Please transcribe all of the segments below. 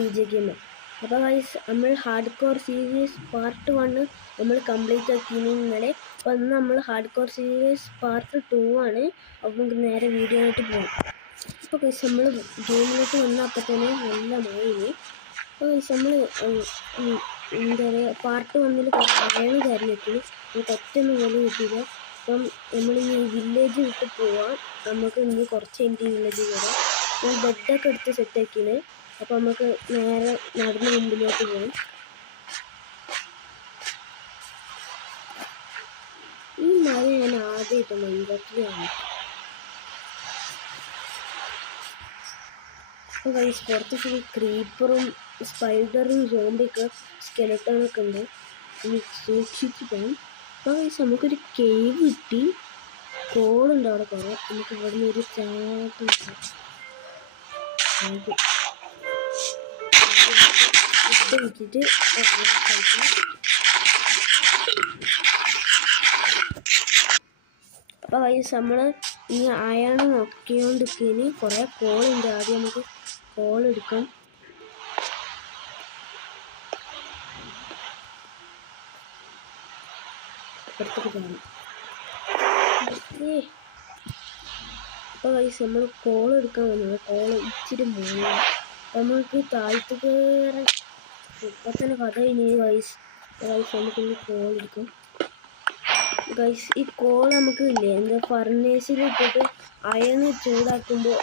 TJ. അപ്പോൾ guys നമ്മൾ hard core series part 1 നമ്മൾ കംപ്ലീറ്റ് ആക്കിയിന് ഇന്നലെ. അപ്പോൾ ഇന്ന് നമ്മൾ ഹാർഡ് കോർ സീരീസ് പാർട്ട് 2 ആണ്. അപ്പോൾ നമുക്ക് നേരെ വീഡിയോ ആയിട്ട് പോകാം. അപ്പോൾ ഗൈസ് നമ്മൾ ഗെയിമിലേക്ക് വന്നപ്പോൾ തന്നെ നല്ല മഴയിന്. അപ്പോൾ ഗൈസ് നമ്മൾ എന്താ പറയുക പാർട്ട് 1 കുറച്ച് അയണ് കയറിയെത്തി ഒറ്റൊന്നും പോലും കിട്ടിയില്ല. അപ്പം നമ്മൾ ഈ വില്ലേജ് വിട്ട് പോവാം. നമുക്ക് ഇനി കുറച്ച് എൻ്റെ വില്ലേജ് കയറാം. ഞാൻ ബെഡൊക്കെ എടുത്ത് സെറ്റാക്കിയത്. അപ്പോൾ നമുക്ക് നേരെ നടന്ന് മുമ്പിലോട്ട് പോകും. ഈ മഴ ഞാൻ ആദ്യമായിട്ട് മൈൻഡാണ്. അപ്പോൾ ഗൈസ് പുറത്ത് ഫുൾ ക്രീപ്പറും സ്പൈഡറും സോംബിയൊക്കെ സ്കെലട്ടണൊക്കെ ഉണ്ട്. സൂക്ഷിച്ച് പോകാം. അപ്പോൾ ഗൈസ് നമുക്കൊരു കേവ് കിട്ടി. കോളുണ്ട് അവിടെ കുറേ. നമുക്ക് ഇവിടെ നിന്ന് ഒരു ചാട്ടം വിട്ടിട്ട് അപ്പോൾ ഗൈസ് നമ്മൾ ഈ അയണ് നോക്കിക്കൊണ്ടിരിക്കുന്നതിന് കുറേ കോളുണ്ട്. ആദ്യം നമുക്ക് കോൾ എടുക്കാം. പുറത്തേക്ക് പോകണം. അപ്പോൾ ഗൈസ് നമ്മൾ കോൾ എടുക്കാൻ വന്നത് കോൾ ഇച്ചിരി മൂന്ന് നമുക്ക് താഴ്ത്തു കയറാൻ ഇപ്പം തന്നെ കഥ ഇനി ഗൈസ് നമുക്കിന്ന് കോൾ എടുക്കും. ഗൈസ് ഈ കോൾ നമുക്ക് ഇല്ലേ എന്താ ഫർണേസിൽ ഇട്ടിട്ട് അയണ് ചൂടാക്കുമ്പോൾ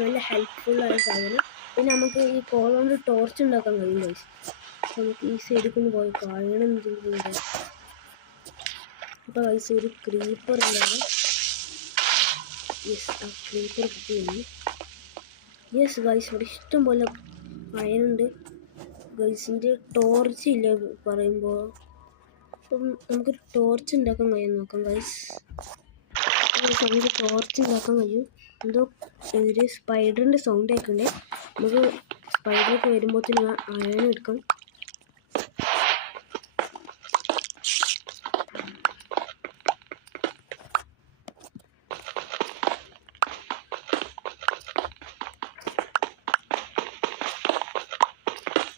നല്ല ഹെൽപ്ഫുള്ളായ സാധനം. പിന്നെ നമുക്ക് ഈ കോൾ കൊണ്ട് ടോർച്ച് ഉണ്ടാക്കാൻ കഴിയും ഗൈസ്. നമുക്ക് ഈ സൈഡിൽ പോയി അയണ് എന്തെങ്കിലും. അപ്പോൾ ഗൈസ് ഒരു ക്രീപ്പർ ഉണ്ടാകും. യെസ് ആ ക്രീപ്പർ കിട്ടിയിരുന്നു. യെസ് ഗൈസ് ഇവിടെ ഇഷ്ടം പോലെ അയനുണ്ട്. ഗൈസിൻ്റെ ടോർച്ച് ഇല്ല പറയുമ്പോൾ. അപ്പം നമുക്ക് ടോർച്ച് ഉണ്ടാക്കാൻ കഴിയും. നോക്കാം ഗൈസ്. നമുക്ക് ടോർച്ച് ഉണ്ടാക്കാൻ കഴിയും. എന്തോ ഒരു സ്പൈഡറിൻ്റെ സൗണ്ട് കേൾക്കണ്ടേ. നമുക്ക് സ്പൈഡറൊക്കെ വരുമ്പോഴത്തേന് അയൺ എടുക്കാം.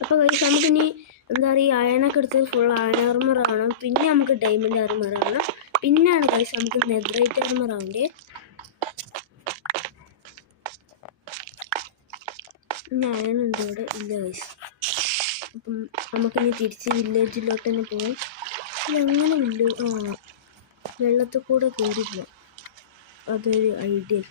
അപ്പോൾ ഗൈസ് നമുക്കിനി എന്താ പറയുക അയണൊക്കെ എടുത്ത് ഫുൾ അയൺ ആർമർ ആവണം. പിന്നെ നമുക്ക് ഡയമണ്ട് ആർമർ ആവണം. പിന്നെയാണ് ഗൈസ് നമുക്ക് നെതറൈറ്റ് ആർമർ ആവേണ്ടത്. പിന്നെ അയൺ ഉണ്ട് ഇവിടെ ഇല്ല ഗൈസ്. അപ്പം നമുക്കിനി തിരിച്ച് വില്ലേജിലോട്ട് തന്നെ പോകാം. അങ്ങനെ വെള്ളത്തിൽ കൂടെ കയറില്ല. അതൊരു ഐഡിയ.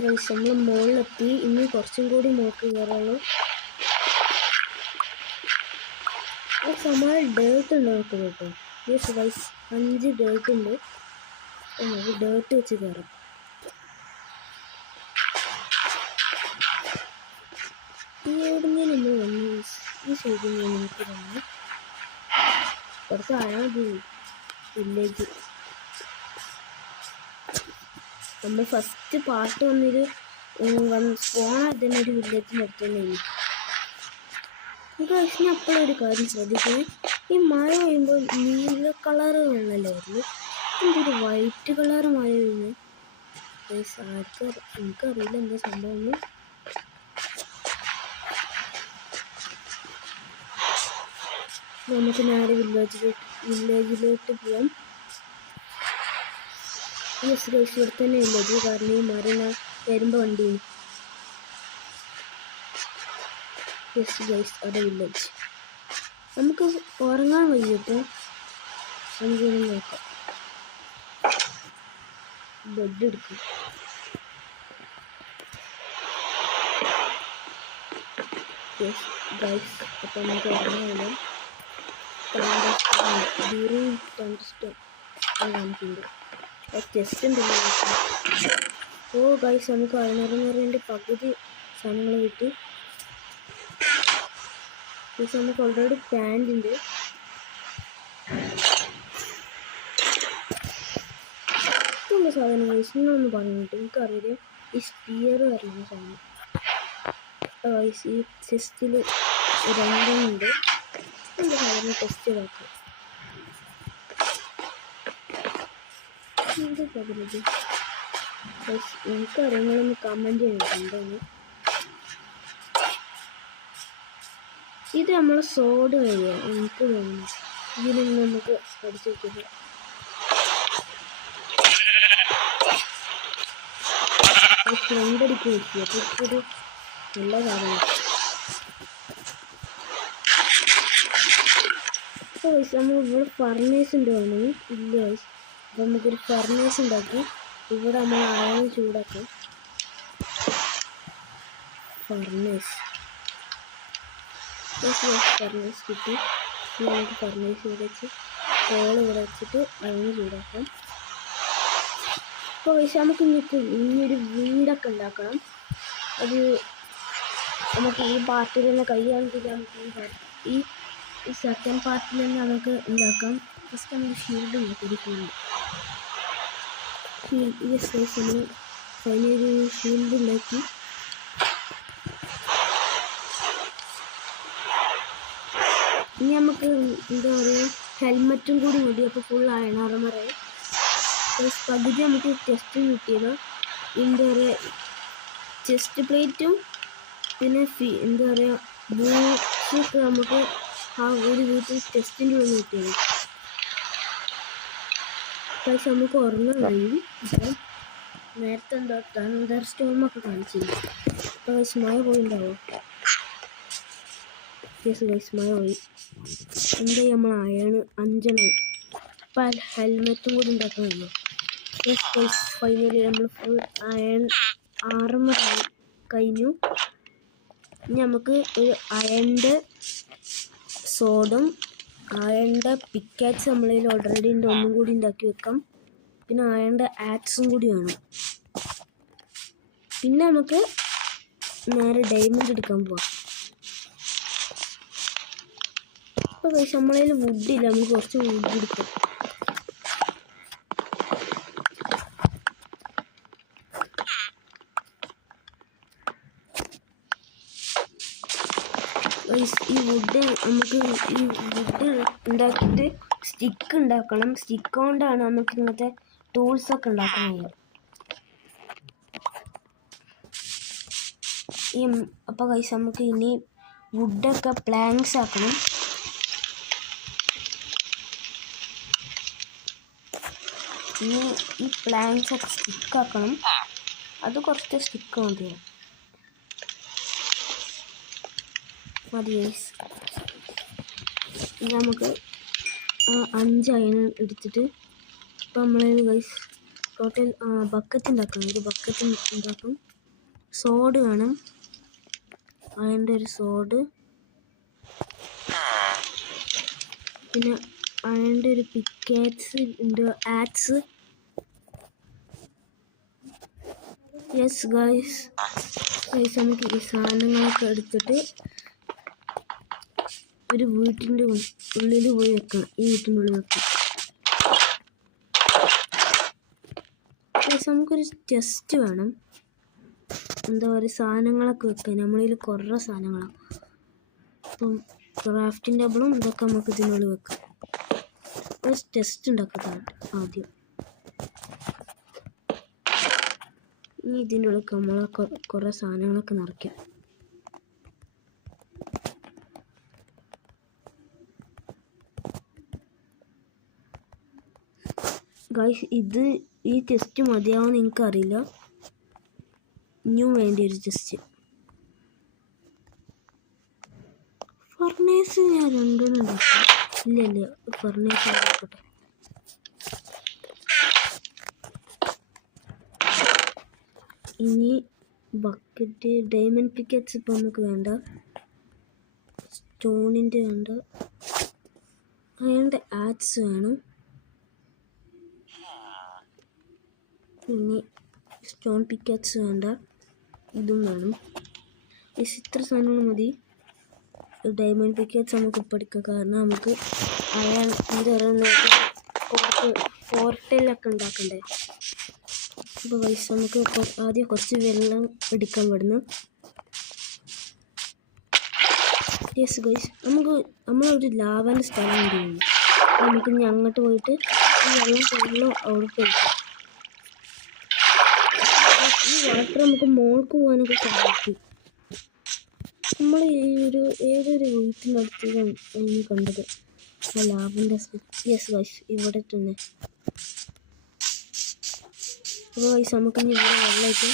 ഗൈസ് നമ്മൾ മുകളിലെത്തി. ഇനി കുറച്ചും കൂടി നോക്കി കയറുള്ളൂ. നമ്മൾ ഡേർട്ട് ഉണ്ടാക്കും കേട്ടോ. യെസ് ഗൈസ് 5 ഡേർട്ട് ഉണ്ട്. നമുക്ക് ഡേർട്ട് വെച്ച് കയറാം. ഈ എവിടുന്ന് നമ്മൾ വന്നു ഈ സൈഡിൽ നിന്ന് നമുക്ക് വന്നു. കുറച്ച് അഴക് വില്ലേജ്. നമ്മൾ ഫസ്റ്റ് പാർട്ട് വന്നൊരു സ്പോണായിട്ട് ഒരു വില്ലേജിന് അടുത്തുതന്നെ. ഗൈസിന് അപ്പോഴൊരു കാര്യം ശ്രദ്ധിക്കണേ. ഈ മഴ പെയ്യുമ്പോൾ നീല കളറ് വെള്ളമല്ലേ വരുന്നു. എന്തൊരു വൈറ്റ് കളറ് മഴ പെയ്യുന്നത് ഗൈസ്. എനിക്കറിയില്ല എന്താ സംഭവം. നമുക്ക് നേരെ വില്ലേജിലോട്ട് പോകാം. യെസ് ഗൈസ് ഇവിടെ തന്നെ വില്ലേജ്. കാരണം ഈ മരം വരുമ്പോൾ വണ്ടി. യെസ് ഗൈസ് അവിടെ വില്ലേജ്. നമുക്ക് ഉറങ്ങാൻ കഴിയപ്പോൾ നമുക്കൊന്ന് നോക്കാം. ബെഡ് എടുക്കും. യെസ് ഗൈസ് അപ്പം നമുക്ക് ഉറങ്ങാൻ കാണിക്കുന്നുണ്ട്. ചെസ്റ്റ് ഉണ്ടല്ലോ. ഓ ഗൈസ് നമുക്ക് അയണറിൻ്റെ പകുതി സാധനങ്ങൾ കിട്ടി. ഗൈസ് നമുക്ക് ഓൾറെഡി പാൻറ് ഉണ്ട്. ഇഷ്ടമുള്ള സാധനം ഗൈസ് നിങ്ങളൊന്ന് പറഞ്ഞിട്ട് എനിക്കറിയാം. ഈ സ്പിയർ അറിയുന്ന സാധനം ഗൈസ് ഈ ചെസ്റ്റിൽ 2 ഉണ്ട്. എൻ്റെ കളറിന് ടെസ്റ്റ് ചെയ്താക്കാം. എന്താ പറയുന്നത് എനിക്കറിയങ്ങളൊന്ന് കമൻറ്റ് ചെയ്തിട്ടുണ്ടെന്ന്. ഇത് നമ്മളെ സോഡ് വഴിയാണ് എനിക്ക് തോന്നുന്നു. ഇതിൽ നമുക്ക് പഠിച്ചു വെക്കുന്നത് ഫ്രണ്ടടിക്ക് വെക്കുക. അപ്പോൾ ഇതൊരു നല്ല കാര്യമാണ്. അപ്പോൾ നമ്മൾ ഇവിടെ ഫർണേഴ്സ് ഉണ്ട് തോന്നുന്നു. ഇല്ല വയസ്സ്. അപ്പോൾ നമുക്കൊരു ഫർണേഴ്സ് ഉണ്ടാക്കി ഇവിടെ നമ്മൾ അയൺ ചൂടാക്കാം. ഫർണേഴ്സ് കിട്ടി. നമുക്ക് ഫർണേഴ്സ് ഇവിടെ വെച്ച് കോൾ ഇവിടെ വെച്ചിട്ട് അയൺ ചൂടാക്കാം. അപ്പോൾ വയസ്സ് നമുക്ക് ഇനിയൊരു വീടൊക്കെ ഉണ്ടാക്കണം. അത് നമുക്ക് ഈ പാർട്ടിൽ തന്നെ കഴിയാണെങ്കിൽ നമുക്ക് ഈ സെക്കൻഡ് പാർട്ടിൽ തന്നെ നമുക്ക് ഉണ്ടാക്കാം. ഫസ്റ്റ് നമുക്ക് ഷീൽഡ് ഉണ്ടാക്കും. ഒരു ഈ സൈസ് നമ്മൾ അതിനൊരു ഷീൽഡ് ഉണ്ടാക്കി ഇനി നമുക്ക് എന്താ പറയുക ഹെൽമെറ്റും കൂടി മതി. അപ്പോൾ ഫുൾ അയണാറമറായി. പകുതി നമുക്ക് ടെസ്റ്റ് കിട്ടിയത് എന്താ പറയുക ചെസ്റ്റ് പ്ലേറ്റും പിന്നെ എന്താ പറയുക ബൂട്ട്സൊക്കെ നമുക്ക് ആ ഒരു വീട്ടിൽ ടെസ്റ്റിൻ്റെ ഉള്ളിൽ കിട്ടിയത്. പക്ഷെ നമുക്ക് ഉറങ്ങാൻ കഴിയും. അപ്പം നേരത്തെ എന്താ തണ്ടർ സ്റ്റോമൊക്കെ കാണിച്ചില്ല. അപ്പോൾ മഴ പോയിണ്ടാവും. മഴ പോയി. എന്താ നമ്മൾ അയണ് 5 ഇപ്പം ഹെൽമെറ്റും കൂടി ഉണ്ടാക്കണമല്ലോ. ഫൈനലി നമ്മൾ ഫുൾ അയൺ ആർമറായി കഴിഞ്ഞു. ഇനി നമുക്ക് ഒരു അയണിൻ്റെ സോഡും അയണിൻ്റെ പിക്കാക്സ് നമ്മളതിൽ ഓൾറെഡി ഉണ്ട്. ഒന്നും കൂടി ഉണ്ടാക്കി വെക്കാം. പിന്നെ അയണിൻ്റെ ആക്സും കൂടി വേണം. പിന്നെ നമുക്ക് നേരെ ഡയമണ്ട് എടുക്കാൻ പോവാം. അപ്പോൾ നമ്മളതിൽ വുഡില്ല. നമുക്ക് കുറച്ച് വുഡ് എടുക്കാം. ഈ വുഡ് നമുക്ക് ഈ വുഡ് ഉണ്ടാക്കിയിട്ട് സ്റ്റിക്ക് ഉണ്ടാക്കണം. സ്റ്റിക്ക് കൊണ്ടാണ് നമുക്ക് ഇങ്ങനത്തെ ടൂൾസൊക്കെ ഉണ്ടാക്കാൻ കഴിയും. അപ്പോൾ ഗൈസ് നമുക്ക് ഇനി വുഡൊക്കെ പ്ലാങ്ക്സ് ആക്കണം. ഇനി ഈ പ്ലാങ്ക്സ് ഒക്കെ സ്റ്റിക്കാക്കണം. അത് കുറച്ച് സ്റ്റിക്ക് മതിയാവും. മതി ഗൈസ്. നമുക്ക് 5 അയൺ എടുത്തിട്ട് ഇപ്പം നമ്മൾ ഗൈസ് ടോട്ടൽ ബക്കറ്റ് ഉണ്ടാക്കണം. ഒരു ബക്കറ്റ് ഉണ്ടാക്കും. സോഡ് വേണം. അയണിൻ്റെ ഒരു സോഡ്, പിന്നെ അയണിൻ്റെ ഒരു പിക്കാക്സ് ഉണ്ട്, ആക്സ്. യെസ് ഗൈസ് നമുക്ക് ഈ സാധനങ്ങളൊക്കെ എടുത്തിട്ട് ഒരു വീട്ടിൻ്റെ ഉള്ളിൽ പോയി വെക്കണം. ഈ വീട്ടിൻ്റെ ഉള്ളിൽ വെക്കണം. നമുക്കൊരു ചെസ്റ്റ് വേണം. എന്താ പറയുക സാധനങ്ങളൊക്കെ വെക്കാൻ. നമ്മളിൽ കുറേ സാധനങ്ങളാണ്. അപ്പം ക്രാഫ്റ്റിംഗ് ടേബിളും ഇതൊക്കെ നമുക്ക് ഇതിനുള്ളിൽ വെക്കാം. ഒരു ചെസ്റ്റ് ഉണ്ടാക്കാം ആദ്യം. ഇനി ഇതിനുള്ളിൽ നമ്മളെ കുറേ സാധനങ്ങളൊക്കെ നിറയ്ക്കാം. ഗൈസ് ഈ ടെസ്റ്റ് മതിയാവുമെന്ന് എനിക്കറിയില്ല. ഇനിയും വേണ്ടി ഒരു ടെസ്റ്റ്. ഫർണേഴ്സ് ഞാൻ 2 ഉണ്ടാക്കാം. ഇല്ല ഫർണേഴ്സ് ഉണ്ടാക്കട്ടെ. ഇനി ബക്കറ്റ് ഡയമണ്ട് പിക്കറ്റ്സ് ഇപ്പം നമുക്ക് വേണ്ട. സ്റ്റോണിൻ്റെ വേണ്ട. അയാളുടെ ആക്സ് വേണം. ഇനി സ്റ്റോൺ പിക്കറ്റ്സ് വേണ്ട. ഇതും വേണം. ഇത്ര സാധനങ്ങൾ മതി. ഡയമണ്ട് പിക്കറ്റ്സ് നമുക്ക് പഠിക്കാം. കാരണം നമുക്ക് അയാൾ എന്താ പറയുക പോർട്ടലൊക്കെ ഉണ്ടാക്കണ്ടേ. അപ്പോൾ പൈസ നമുക്ക് ആദ്യം കുറച്ച് വെള്ളം എടുക്കാൻ പാടുന്നു. യെസ് ഗൈസ്, നമ്മളൊരു ലാവൻ്റെ സ്ഥലം ചെയ്യുന്നു. നമുക്ക് ഇനി അങ്ങോട്ട് പോയിട്ട് ഈ വെള്ളം ഫുള്ളും അവിടെ പോയിട്ട് ഈ വാട്ടർ നമുക്ക് മോൾക്ക് പോകാനൊക്കെ സാധിക്കും. നമ്മൾ ഏതൊരു വീട്ടിനടുത്താണ് കണ്ടത് ആ ലാവൻ്റെ. യെസ് ഗൈസ്, ഇവിടെ തന്നെ. അപ്പോൾ ഗൈസ് നമുക്ക് ഇനി ഇവിടെ വെള്ളമായിട്ട്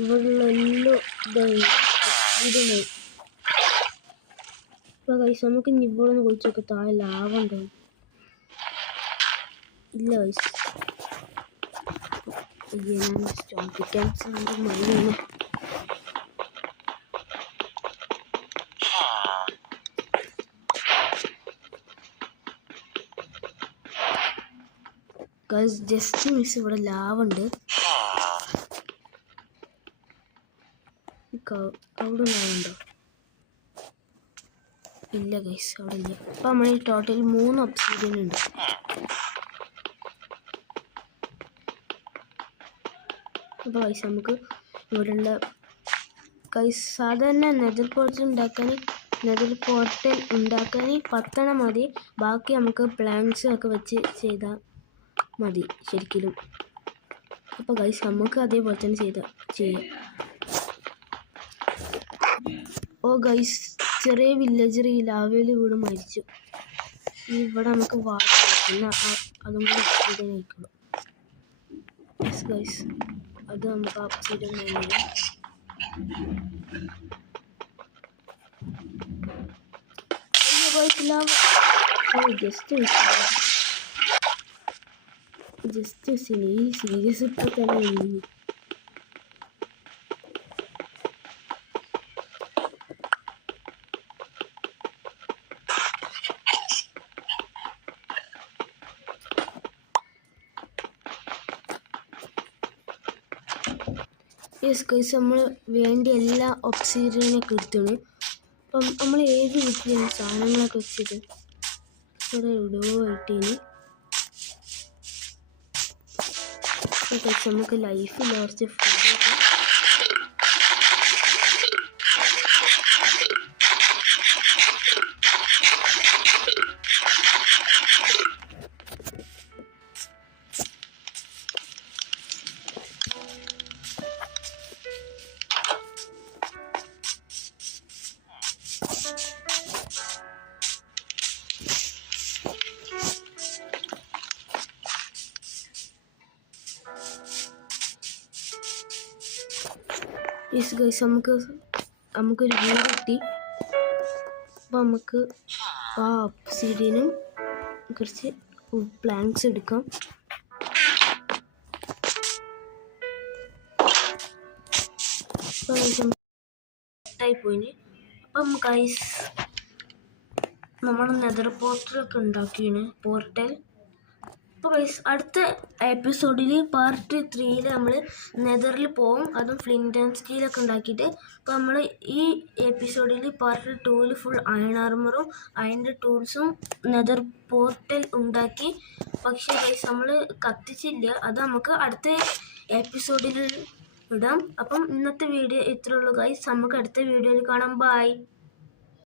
ഇവിടെയുള്ള എല്ലാം ഇതുണ്ടായി. അപ്പോൾ ഗൈസ് നമുക്ക് ഇനി ഇവിടെ ഒന്ന് കുളിച്ചൊക്കെ താഴെ ലാവ ഉണ്ടാവും. ഇല്ല ഗൈസ്, ഞാൻ സ്റ്റോപ്പിക്കാൻ മഴയാണ്. ഗൈസ് ജസ്റ്റ് മിസ് ഇവിടെ ലാവ ഉണ്ട്. അവിടെ ലാവുണ്ടോ? ഇല്ല ഗൈസ്, അവിടെ ഇല്ല. അപ്പം നമ്മൾ ടോട്ടൽ 3 ഒബ്സിഡിയൻ ഉണ്ട്. അപ്പോൾ ഗൈസ് നമുക്ക് ഇവിടെയുള്ള ഗൈസ് സാധാരണ നെതർ പോർട്ടൽ ഉണ്ടാക്കാൻ 10 മതി. ബാക്കി നമുക്ക് പ്ലാങ്ക്സ് ഒക്കെ വെച്ച് ചെയ്താൽ മതി ശരിക്കും. അപ്പോൾ ഗൈസ് നമുക്ക് അതേപോലെ തന്നെ ചെയ്യാം. ഓ ഗൈസ്, ചെറിയ വില്ലേജർ ഈ ലാവയിൽ വീട് മരിച്ചു. ഇവിടെ നമുക്ക് വാട്ടർ അതും കൂടി കഴിക്കണം. യെസ് ഗൈസ്, അത് നമുക്ക് അപ്സൈഡ് ജസ്റ്റ് സീരിയസ് ഇപ്പോൾ തന്നെ. യെസ് ഗൈസ്, നമ്മൾ വേണ്ട എല്ലാ ഒബ്സിഡിയനൊക്കെ എടുത്താണ്. അപ്പം നമ്മൾ ഏത് വീട്ടിലാണ് സാധനങ്ങളൊക്കെ വെച്ചത് ഇവിടെ ഇടുവോ ഇട്ടീന്. നമുക്ക് ലൈഫ് കുറച്ച് ഫുഡ് യെസ് ഗൈസ്, നമുക്കൊരു വീട് കിട്ടി. അപ്പോൾ നമുക്ക് ആ ഒബ്സിഡിയനും കുറച്ച് പ്ലാങ്ക്സ് എടുക്കാം. അപ്പോൾ പോയിന്. അപ്പം ഗൈസ് നമ്മൾ നെതർ പോർട്ടലൊക്കെ ഉണ്ടാക്കിയാണ് പോർട്ടൽ. അപ്പോൾ ഗൈസ് അടുത്ത എപ്പിസോഡിൽ പാർട്ട് 3 നമ്മൾ നെതറിൽ പോകും, അതും ഫ്ലിൻ്റ് ആൻഡ് സ്റ്റീലൊക്കെ ഉണ്ടാക്കിയിട്ട്. അപ്പോൾ നമ്മൾ ഈ എപ്പിസോഡിൽ പാർട്ട് 2 ഫുൾ അയൺ ആർമറും അയണിൻ്റെ ടൂൾസും നെതർ പോർട്ടൽ ഉണ്ടാക്കി. പക്ഷേ ഗൈസ് നമ്മൾ കത്തിച്ചില്ല, അത് നമുക്ക് അടുത്ത എപ്പിസോഡിൽ ഇടാം. അപ്പം ഇന്നത്തെ വീഡിയോ ഇത്രേ ഉള്ളൂ ഗൈസ്, നമുക്ക് അടുത്ത വീഡിയോയിൽ കാണാം. ബൈ.